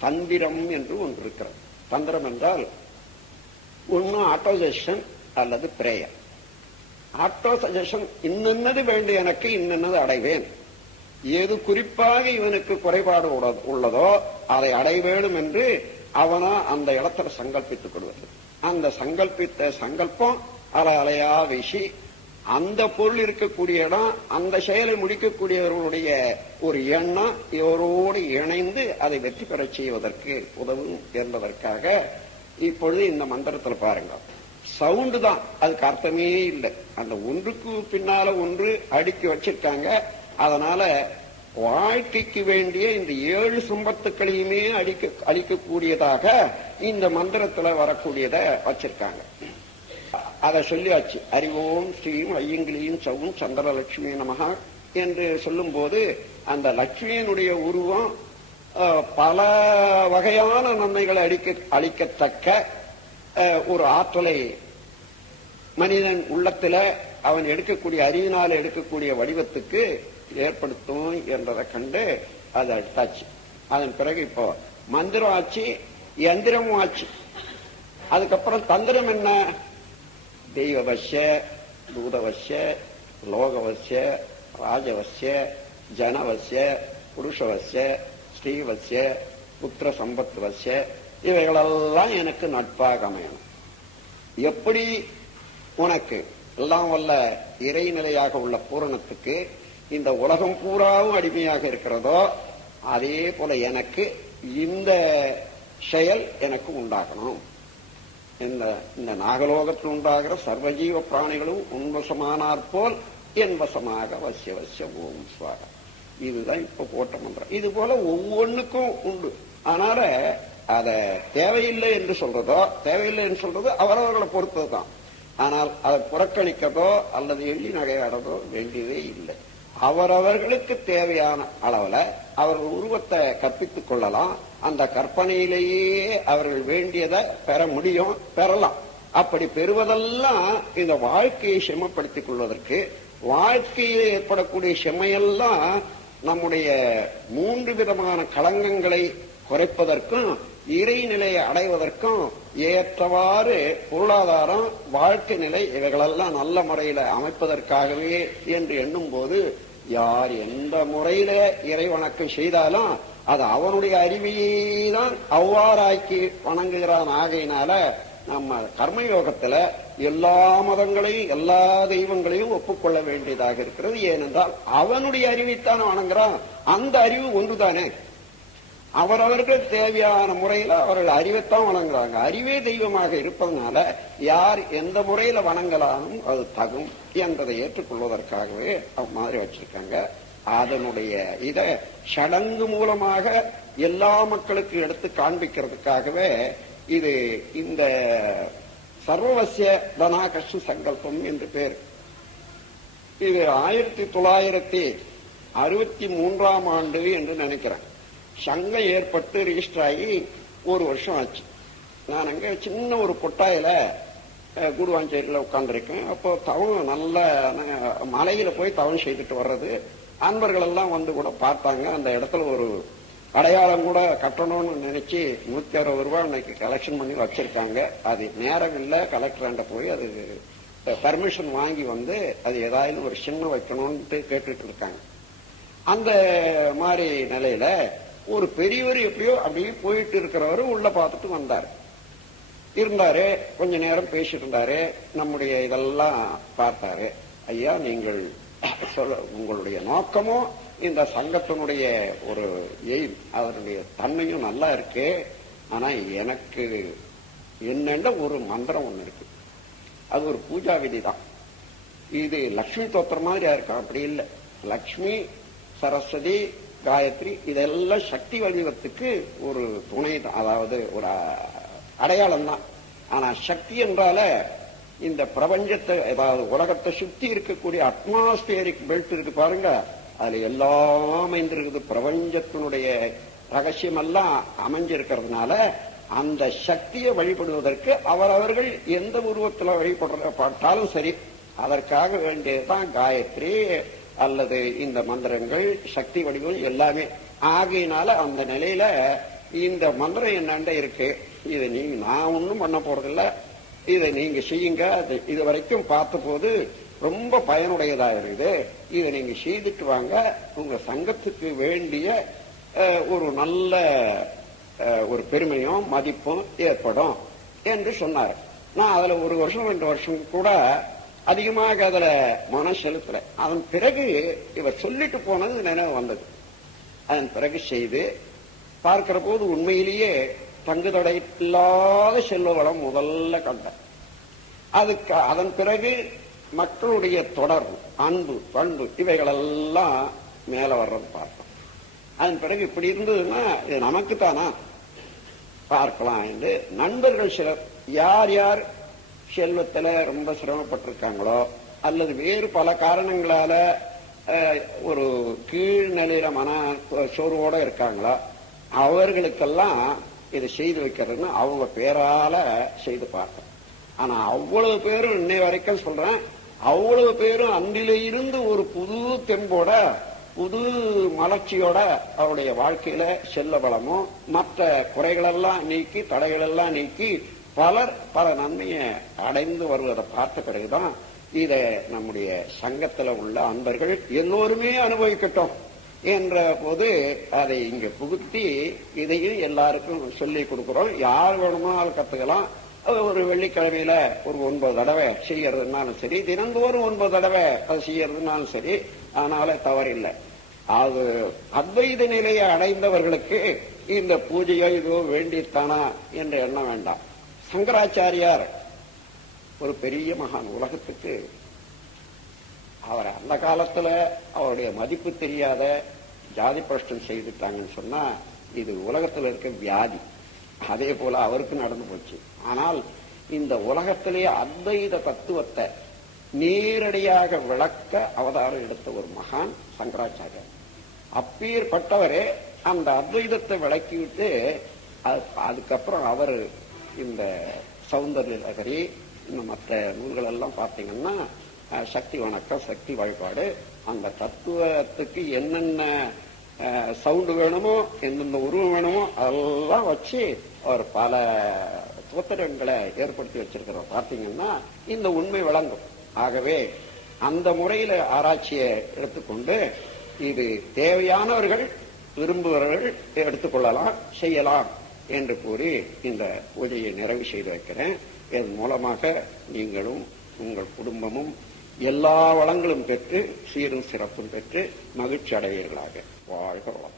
தந்திரம் என்று ஒன்று இருக்கிறது தந்திரம் என்றால் உண்ணும் ஆட்டோ சஜஷன் அல்லது பிரேயர் ஆட்டோ சஜஷன் இன்னது வேண்டும் எனக்கு இன்னது அடைவேன். எது குறிப்பாக இவனுக்கு குறைபாடு உள்ள- உள்ளதோ அதை அடைய வேண்டும் என்று அவனா அந்த இடத்துல சங்கல்பித்துக் கொள்வது அந்த சங்கல்பித்த சங்கல்பம் அலை அலையா வீசி அந்த பொருள் இருக்கக்கூடிய இடம் அந்த செயலை முடிக்கக்கூடியவர்களுடைய ஒரு எண்ணம் இவரோடு இணைந்து அதை வெற்றி பெறச் செய்வதற்கு உதவும் என்பதற்காக இப்பொழுது இந்த மந்திரத்தில் பாருங்க. சவுண்டு தான். அதுக்கு அர்த்தமே இல்லை. அந்த ஒன்றுக்கு பின்னால ஒன்று அடுக்கி வச்சிருக்காங்க. அதனால வாழ்க்கைக்கு வேண்டிய இந்த ஏழு சம்பத்துக்களையுமே அடிக்க அளிக்கக்கூடியதாக இந்த மந்திரத்துல வரக்கூடியத வச்சிருக்காங்க. அதை சொல்லியாச்சு. அறிவோம் ஸ்ரீம் ஐயங்கிலியும் சவும் சந்திரலட்சுமி நமகா என்று சொல்லும்போது அந்த லட்சுமியினுடைய உருவம் பல வகையான நன்மைகளை அளிக்க அளிக்கத்தக்க ஒரு ஆற்றலை மனிதன் உள்ளத்துல அவன் எடுக்கக்கூடிய அறிவினால் எடுக்கக்கூடிய வடிவத்துக்கு ஏற்படுத்தும் என்றதை கண்டு அதை எடுத்தாச்சு. அதன் பிறகு இப்போ மந்திரம் ஆச்சு எந்திரமும் ஆச்சு. அதுக்கப்புறம் தந்திரம் என்ன? தெய்வவச தூதவசிய லோகவச ராஜவச ஜனவச புருஷவச ஸ்ரீவச புத்திர சம்பத்வசிய இவைகளெல்லாம் எனக்கு நட்பாக அமையணும். எப்படி உனக்கு எல்லாம் வல்ல இறைநிலையாக உள்ள பூரணத்துக்கு இந்த உலகம் பூராவும் அடிமையாக இருக்கிறதோ அதே போல எனக்கு இந்த செயல் எனக்கு உண்டாகணும். இந்த இந்த நாகலோகத்தில் உண்டாகிற சர்வஜீவ பிராணிகளும் உன்வசமானார் போல் என்வசமாக வசிய வசிய ஓம் சுவாக. இதுதான் இப்ப போட்ட மந்திரம். இது போல ஒவ்வொன்றுக்கும் உண்டு. அதனால அத தேவையில்லை என்று சொல்றதோ தேவையில்லை என்று சொல்றது அவரவர்களை பொறுத்தது தான் ஆனால் அதை புறக்கணிக்கதோ அல்லது எள்ளி நகையாடுறதோ வேண்டியதே இல்லை. அவரவர்களுக்கு தேவையான அளவுல அவர்கள் உருவத்தை கற்பித்துக் கொள்ளலாம். அந்த கற்பனையிலேயே அவர்கள் வேண்டியதை பெற முடியும் பெறலாம். அப்படி பெறுவதெல்லாம் இந்த வாழ்க்கையை செமப்படுத்திக் கொள்வதற்கு வாழ்க்கையில் ஏற்படக்கூடிய செம்மையெல்லாம் நம்முடைய மூன்று விதமான களங்கங்களை குறைப்பதற்கும் இறைநிலையை அடைவதற்கும் ஏற்றவாறு பொருளாதாரம் வாழ்க்கை நிலை இவைகளெல்லாம் நல்ல முறையில் அமைப்பதற்காகவே என்று எண்ணும் போது யார் எந்த முறையில இறை வணக்கம் செய்தாலும் அது அவனுடைய அறிவையே தான் அவ்வாறாக்கி வணங்குகிறான். ஆகையினால நம்ம கர்மயோகத்துல எல்லா மதங்களையும் எல்லா தெய்வங்களையும் ஒப்புக்கொள்ள வேண்டியதாக இருக்கிறது. ஏனென்றால் அவனுடைய அறிவைத்தான் வணங்குறான். அந்த அறிவு ஒன்றுதானே? அவரவர்கள் தேவையான முறையில அவர்கள் அறிவைத்தான் வணங்குறாங்க அறிவே தெய்வமாக இருப்பதனால யார் எந்த முறையில வணங்கலாலும் அது தகும் என்பதை ஏற்றுக்கொள்வதற்காகவே அவ் மாதிரி வச்சிருக்காங்க. அதனுடைய இத சடங்கு மூலமாக எல்லா மக்களுக்கு எடுத்து காண்பிக்கிறதுக்காகவே இது இந்த சர்வவசிய தனாகஷ்ட சங்கல்பம் என்று பேர். இது ஆயிரத்தி தொள்ளாயிரத்தி அறுபத்தி மூன்றாம் ஆண்டு என்று நினைக்கிறேன். சங்கம் ஏற்பட்டு ரிஜிஸ்டர் ஆகி ஒரு வருஷம் ஆச்சு. நான் அங்கே சின்ன ஒரு கொட்டாயில குடுவாஞ்சேரியில் உட்காந்துருக்கேன் அப்போ தவம் நல்ல மலையில் மலையில போய் தவம் செய்துட்டு வர்றது. அன்பர்கள் எல்லாம் வந்து கூட பார்த்தாங்க. அந்த இடத்துல ஒரு அடையாளம் கூட கட்டணும்னு நினைச்சு நூத்தி அறுபது ரூபாய் இன்னைக்கு கலெக்ஷன் பண்ணி வச்சிருக்காங்க. அது நேரம் இல்லை கலெக்டராண்ட போய் அது பர்மிஷன் வாங்கி வந்து அது ஏதாவது ஒரு சின்ன வைக்கணும்ட்டு கேட்டுட்டு இருக்காங்க. அந்த மாதிரி நிலையில ஒரு பெரியவர் எப்படியோ அப்படியே போயிட்டு இருக்கிறவரு உள்ள பார்த்துட்டு வந்தார். இருந்தாரு கொஞ்ச நேரம் பேசிட்டு இருந்தாரு நம்முடைய இதெல்லாம் பார்த்தாரு. ஐயா நீங்கள் சொல்ல உங்களுடைய நோக்கமும் இந்த சங்கத்தினுடைய ஒரு எய்ம் அதனுடைய தன்மையும் நல்லா இருக்கு ஆனா எனக்கு என்னென்ன ஒரு மந்திரம் ஒண்ணு இருக்கு. அது ஒரு பூஜா விதி தான். இது லக்ஷ்மி தோத்திரம் மாதிரியா இருக்கும் அப்படி இல்லை. லக்ஷ்மி சரஸ்வதி காயத்ரி இதெல்லாம் சக்தி வடிவத்துக்கு ஒரு துணை அதாவது ஒரு அடையாளம் தான் ஆனா சக்தி என்றால இந்த பிரபஞ்சத்தை அதாவது உலகத்தை சுத்தி இருக்கக்கூடிய அட்மாஸ்பியரிக் பெல்ட் இருக்கு பாருங்க. அதுல எல்லாம் அமைந்திருக்குது. பிரபஞ்சத்தினுடைய ரகசியம் எல்லாம் அமைஞ்சிருக்கிறதுனால அந்த சக்தியை வழிபடுவதற்கு அவரவர்கள் எந்த உருவத்தில் வழிபடுற சரி. அதற்காக வேண்டியதுதான் காயத்ரி. அல்லது இந்த மந்திரங்கள் சக்தி வடிவம் எல்லாமே ஆகையினால அந்த நிலையில இந்த மந்திரம் என்னண்ட இருக்கு? இதை நீங்க நான் ஒன்றும் பண்ண போறதில்ல. இதை நீங்க செய்யுங்க. அது இது வரைக்கும் பார்த்த போது ரொம்ப பயனுடையதா இருக்குது. இதை நீங்க செய்துட்டு வாங்க. உங்க சங்கத்துக்கு வேண்டிய ஒரு நல்ல ஒரு பெருமையும் மதிப்பும் ஏற்படும் என்று சொன்னார். நான் அதுல ஒரு வருஷம் ரெண்டு வருஷம் கூட அதிகமாக அதுல மனம் செலுத்தல. அதன் பிறகு இவர் சொல்லிட்டு போனது நினைவு வந்தது. அதன் பிறகு செய்து பார்க்கிற போது உண்மையிலேயே தங்கு தடையில்லாத இல்லாத செல்வ வளம் முதல்ல கண்ட அதுக்கு அதன் பிறகு மக்களுடைய தொடர்பு அன்பு பண்பு இவைகளெல்லாம் மேல வர்றது பார்த்தோம். அதன் பிறகு இப்படி இருந்ததுன்னா இது நமக்கு தானா? பார்க்கலாம் என்று நண்பர்கள் சிலர் யார் யார் செல்வத்துல ரொம்ப சிரமப்பட்டிருக்காங்களோ அல்லது வேறு பல காரணங்களால ஒரு கீழ்நிலையில மன சோர்வோட இருக்காங்களோ அவர்களுக்கெல்லாம் இதை செய்து வைக்கிறதுன்னு அவங்க பேரால செய்து பார்க்கணும் ஆனா அவ்வளவு பேரும் இன்னை வரைக்கும் சொல்றேன் அவ்வளவு பேரும் அன்றில இருந்து ஒரு புது தெம்போட புது மலர்ச்சியோட அவருடைய வாழ்க்கையில செல்ல வளமும் மற்ற குறைகளெல்லாம் நீக்கி தடைகளெல்லாம் நீக்கி பலர் பல நன்மையை அடைந்து வருவதை பார்த்த பிறகுதான் இதை நம்முடைய சங்கத்தில் உள்ள அன்பர்கள் எல்லோருமே அனுபவிக்கட்டும் என்ற போது அதை இங்க புகுத்தி இதையும் எல்லாருக்கும் சொல்லி கொடுக்கிறோம். யார் வேணுமோ அதை கத்துக்கலாம். அது ஒரு வெள்ளிக்கிழமையில ஒரு ஒன்பது தடவை செய்யறதுனாலும் சரி தினந்தோறும் ஒன்பது தடவை அது செய்யறதுனாலும் சரி அதனால தவறில்லை. அது அத்வைத நிலையை அடைந்தவர்களுக்கு இந்த பூஜையோ இதோ வேண்டித்தானா என்ற எண்ணம் வேண்டாம். சங்கராச்சாரியார் ஒரு பெரிய மகான் உலகத்துக்கு அவர் அந்த காலத்துல அவருடைய மதிப்பு தெரியாத ஜாதி பிரஷ்டம் செய்துட்டாங்கன்னு சொன்னா இது உலகத்துல இருக்க வியாதி. அதே போல அவருக்கு நடந்து போச்சு. ஆனால் இந்த உலகத்திலேயே அத்வைத தத்துவத்தை நேரடியாக விளக்க அவதாரம் எடுத்த ஒரு மகான் சங்கராச்சாரியர். அப்பேற்பட்டவரே அந்த அத்வைதத்தை விளக்கிவிட்டு அது- அதுக்கப்புறம் அவர் இந்த சௌந்தர்ய நகரி இன்னும் மற்ற நூல்கள் எல்லாம் பார்த்தீங்கன்னா சக்தி வணக்கம் சக்தி வழிபாடு. அந்த தத்துவத்துக்கு என்னென்ன சவுண்டு வேணுமோ எந்தெந்த உருவம் வேணுமோ அதெல்லாம் வச்சு அவர் பல தோத்திரங்களை ஏற்படுத்தி வச்சிருக்கிறோம் பார்த்தீங்கன்னா இந்த உண்மை வழங்கும் ஆகவே அந்த முறையில் ஆராய்ச்சியை எடுத்துக்கொண்டு இது தேவையானவர்கள் விரும்புபவர்கள் எடுத்துக்கொள்ளலாம் செய்யலாம். என்று கூறி இந்த பூஜையை நிறைவு செய்து வைக்கிறேன். இதன் மூலமாக நீங்களும் உங்கள் குடும்பமும் எல்லா வளங்களும் பெற்று சீரும் சிறப்பும் பெற்று மகிழ்ச்சி அடைவீர்களாக வாழ்க வளம்